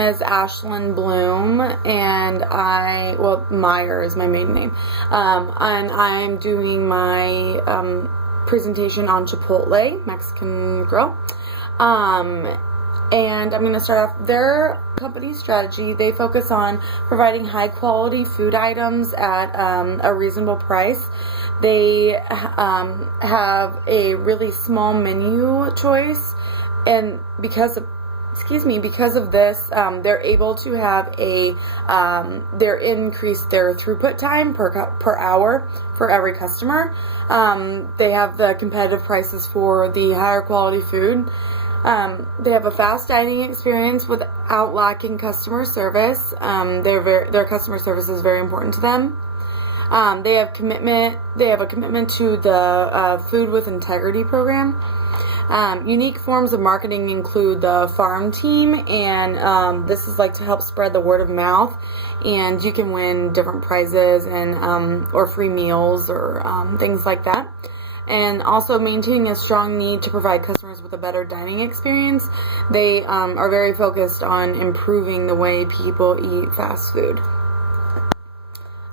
Is Ashlyn Bloom, and Meyer is my maiden name, and I'm doing my presentation on Chipotle Mexican Grill, and I'm going to start off their company strategy. They focus on providing high quality food items at a reasonable price. They have a really small menu choice, and because of this, they're able to have increase their throughput time per hour for every customer. They have the competitive prices for the higher quality food. They have a fast dining experience without lacking customer service. Their customer service is very important to them. They have a commitment to the Food with Integrity program. Unique forms of marketing include the farm team, and this is like to help spread the word of mouth, and you can win different prizes and or free meals or things like that. And also maintaining a strong need to provide customers with a better dining experience. They are very focused on improving the way people eat fast food.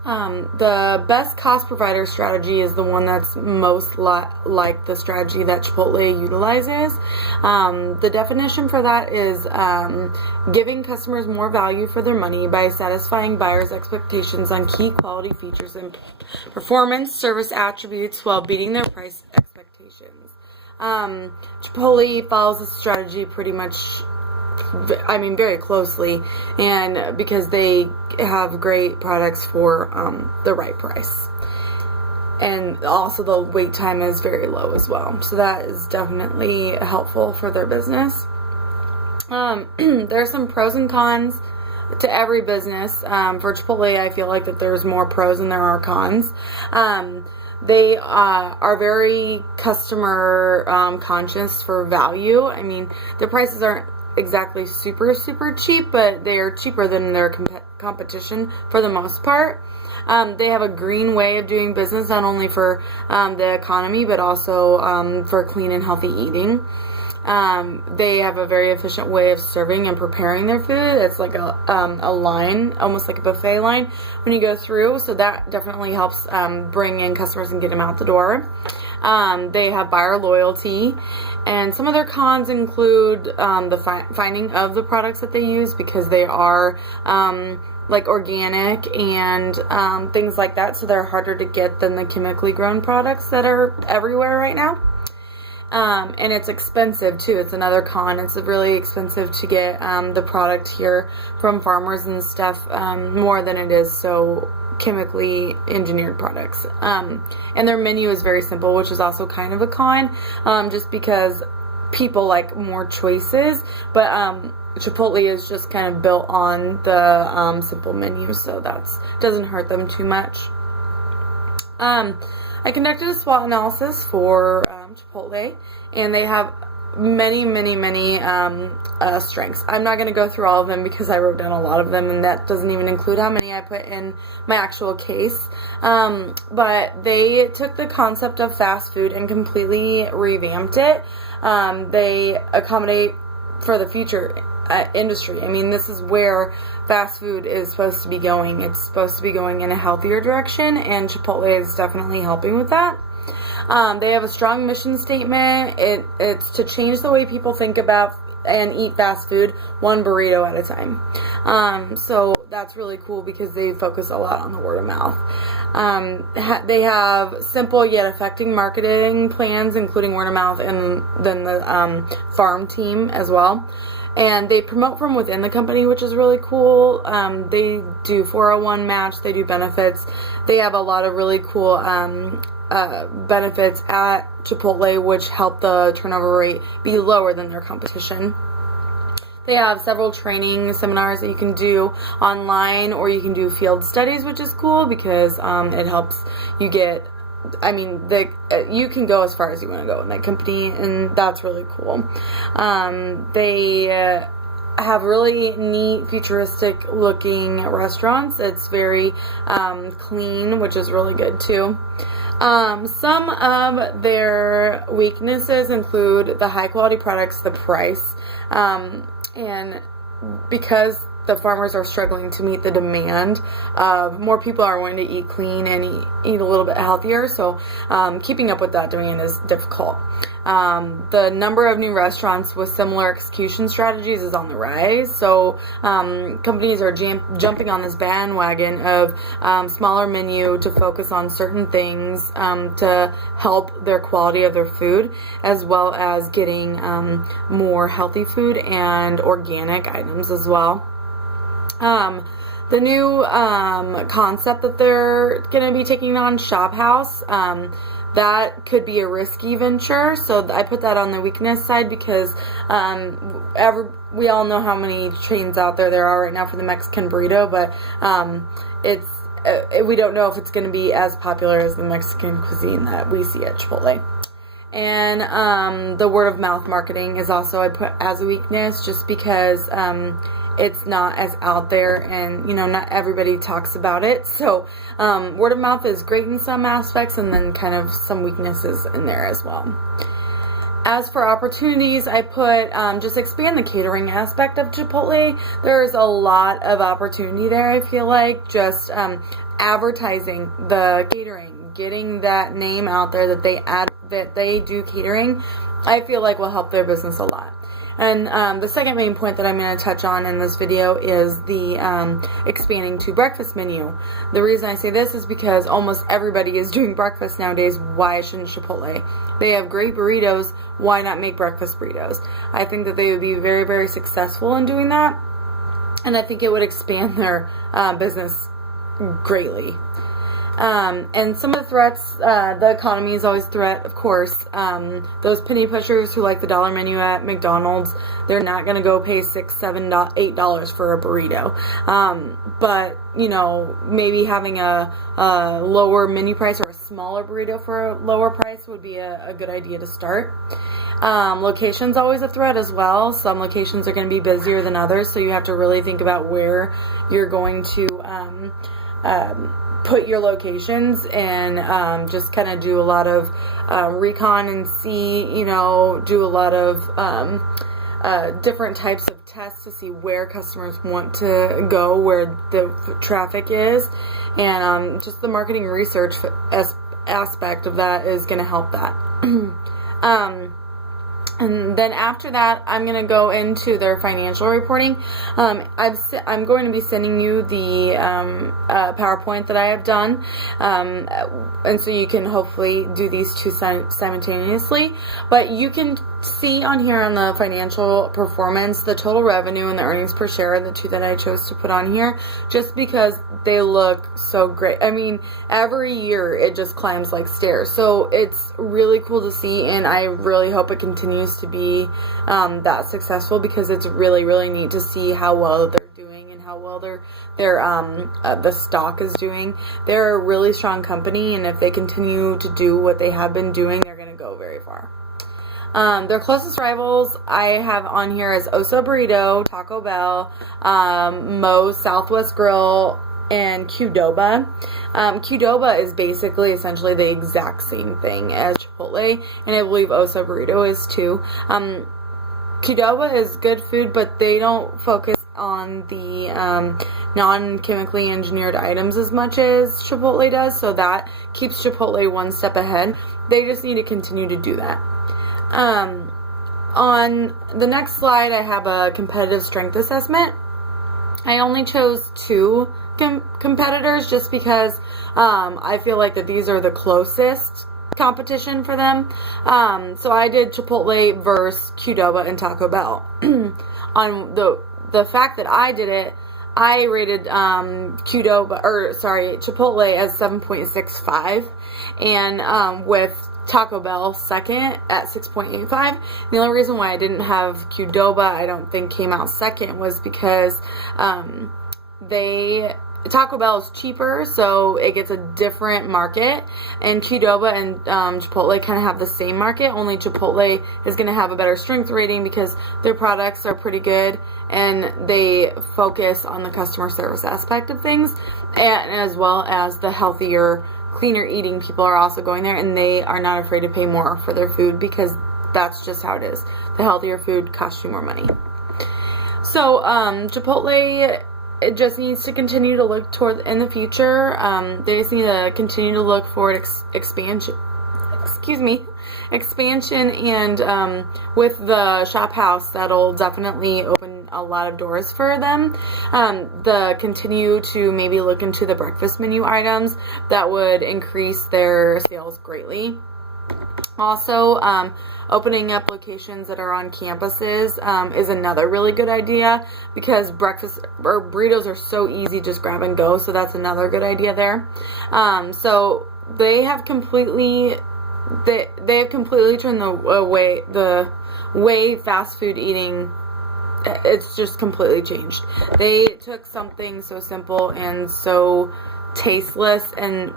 The best cost provider strategy is the one that's most like the strategy that Chipotle utilizes. The definition for that is giving customers more value for their money by satisfying buyers' expectations on key quality features and performance service attributes while beating their price expectations. Chipotle follows this strategy pretty much very closely, and because they have great products for the right price, and also the wait time is very low as well, so that is definitely helpful for their business. There are some pros and cons to every business. For Chipotle, I feel like that there's more pros than there are cons. They are very customer conscious for value. I mean, the prices aren't exactly super cheap, but they are cheaper than their competition for the most part. They have a green way of doing business, not only for the economy, but also for clean and healthy eating. They have a very efficient way of serving and preparing their food. It's like a line, almost like a buffet line when you go through, so that definitely helps bring in customers and get them out the door. They have buyer loyalty, and some of their cons include the finding of the products that they use, because they are like organic and things like that, so they're harder to get than the chemically grown products that are everywhere right now. And it's expensive too. It's another con. It's really expensive to get the product here from farmers and stuff, more than it is chemically engineered products. And their menu is very simple, which is also kind of a con, just because people like more choices, but Chipotle is just kind of built on the simple menu, so that doesn't hurt them too much. I conducted a SWOT analysis for Chipotle, and they have many strengths. I'm not going to go through all of them because I wrote down a lot of them, and that doesn't even include how many I put in my actual case. But they took the concept of fast food and completely revamped it. They accommodate for the future industry. I mean, this is where fast food is supposed to be going. It's supposed to be going in a healthier direction, and Chipotle is definitely helping with that. They have a strong mission statement. It's to change the way people think about and eat fast food one burrito at a time. So that's really cool because they focus a lot on the word of mouth. They have simple yet effective marketing plans, including word of mouth, and then the farm team as well. And they promote from within the company, which is really cool. They do 401 match. They do benefits. They have a lot of really cool benefits at Chipotle, which help the turnover rate be lower than their competition. They have several training seminars that you can do online, or you can do field studies, which is cool because it helps you get, you can go as far as you want to go in that company, and that's really cool. They have really neat, futuristic looking restaurants. It's very clean, which is really good too. Some of their weaknesses include the high quality products, the price, and because the farmers are struggling to meet the demand, more people are wanting to eat clean and eat a little bit healthier, so keeping up with that demand is difficult. The number of new restaurants with similar execution strategies is on the rise, so companies are jumping on this bandwagon of smaller menu to focus on certain things to help their quality of their food, as well as getting more healthy food and organic items as well. The new concept that they're going to be taking on, Shop House, that could be a risky venture, so I put that on the weakness side because we all know how many chains out there are right now for the Mexican burrito, but we don't know if it's going to be as popular as the Mexican cuisine that we see at Chipotle. And the word of mouth marketing is also I put as a weakness, just because it's not as out there, and not everybody talks about it. So word of mouth is great in some aspects, and then kind of some weaknesses in there as well. As for opportunities, I put just expand the catering aspect of Chipotle. There's a lot of opportunity there, I feel like. Just advertising the catering, getting that name out there that they do catering, I feel like will help their business a lot. And the second main point that I'm going to touch on in this video is the expanding to breakfast menu. The reason I say this is because almost everybody is doing breakfast nowadays. Why shouldn't Chipotle? They have great burritos. Why not make breakfast burritos? I think that they would be very, very successful in doing that. And I think it would expand their business greatly. And some of the threats, the economy is always a threat, of course. Those penny pushers who like the dollar menu at McDonald's, they're not going to go pay $6, $7, $8 for a burrito. But, maybe having a lower menu price or a smaller burrito for a lower price would be a good idea to start. Location's always a threat as well. Some locations are going to be busier than others, so you have to really think about where you're going to put your locations, and just kind of do a lot of recon and see, do a lot of different types of tests to see where customers want to go, where the traffic is, and just the marketing research aspect of that is going to help that. And then after that, I'm going to go into their financial reporting. I'm going to be sending you the PowerPoint that I have done, and so you can hopefully do these two simultaneously. But you can see on here on the financial performance, the total revenue and the earnings per share, the two that I chose to put on here, just because they look so great. I mean, every year it just climbs like stairs. So it's really cool to see, and I really hope it continues to be that successful, because it's really, really neat to see how well they're doing and how well the stock is doing. They're a really strong company, and if they continue to do what they have been doing, they're going to go very far. Their closest rivals I have on here is Oso Burrito, Taco Bell, Moe's, Southwest Grill, and Qdoba. Qdoba is essentially the exact same thing as Chipotle, and I believe Oso Burrito is too. Qdoba is good food, but they don't focus on the non-chemically engineered items as much as Chipotle does, so that keeps Chipotle one step ahead. They just need to continue to do that. On the next slide, I have a competitive strength assessment. I only chose two competitors just because I feel like that these are the closest competition for them. So I did Chipotle versus Qdoba and Taco Bell. On the fact that I did it, I rated Chipotle as 7.65, and with Taco Bell second at 6.85. The only reason why I didn't have Qdoba, I don't think, came out second was because Taco Bell is cheaper, so it gets a different market, and Qdoba and Chipotle kind of have the same market, only Chipotle is going to have a better strength rating because their products are pretty good, and they focus on the customer service aspect of things, and as well as the healthier, cleaner eating people are also going there, and they are not afraid to pay more for their food because that's just how it is. The healthier food costs you more money. So, Chipotle, it just needs to continue to look toward in the future. They just need to continue to look forward expansion. Excuse me, expansion, and with the shop house, that'll definitely open a lot of doors for them. The continue to maybe look into the breakfast menu items that would increase their sales greatly. Also, opening up locations that are on campuses is another really good idea, because breakfast or burritos are so easy, just grab and go. So that's another good idea there. So they have completely turned the way fast food eating. It's just completely changed. They took something so simple and so tasteless and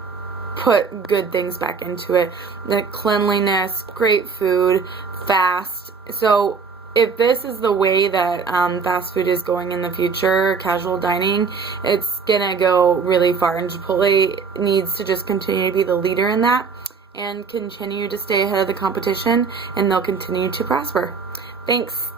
put good things back into it. The cleanliness, great food, fast. So if this is the way that fast food is going in the future, casual dining, it's gonna go really far, and Chipotle needs to just continue to be the leader in that and continue to stay ahead of the competition, and they'll continue to prosper. Thanks.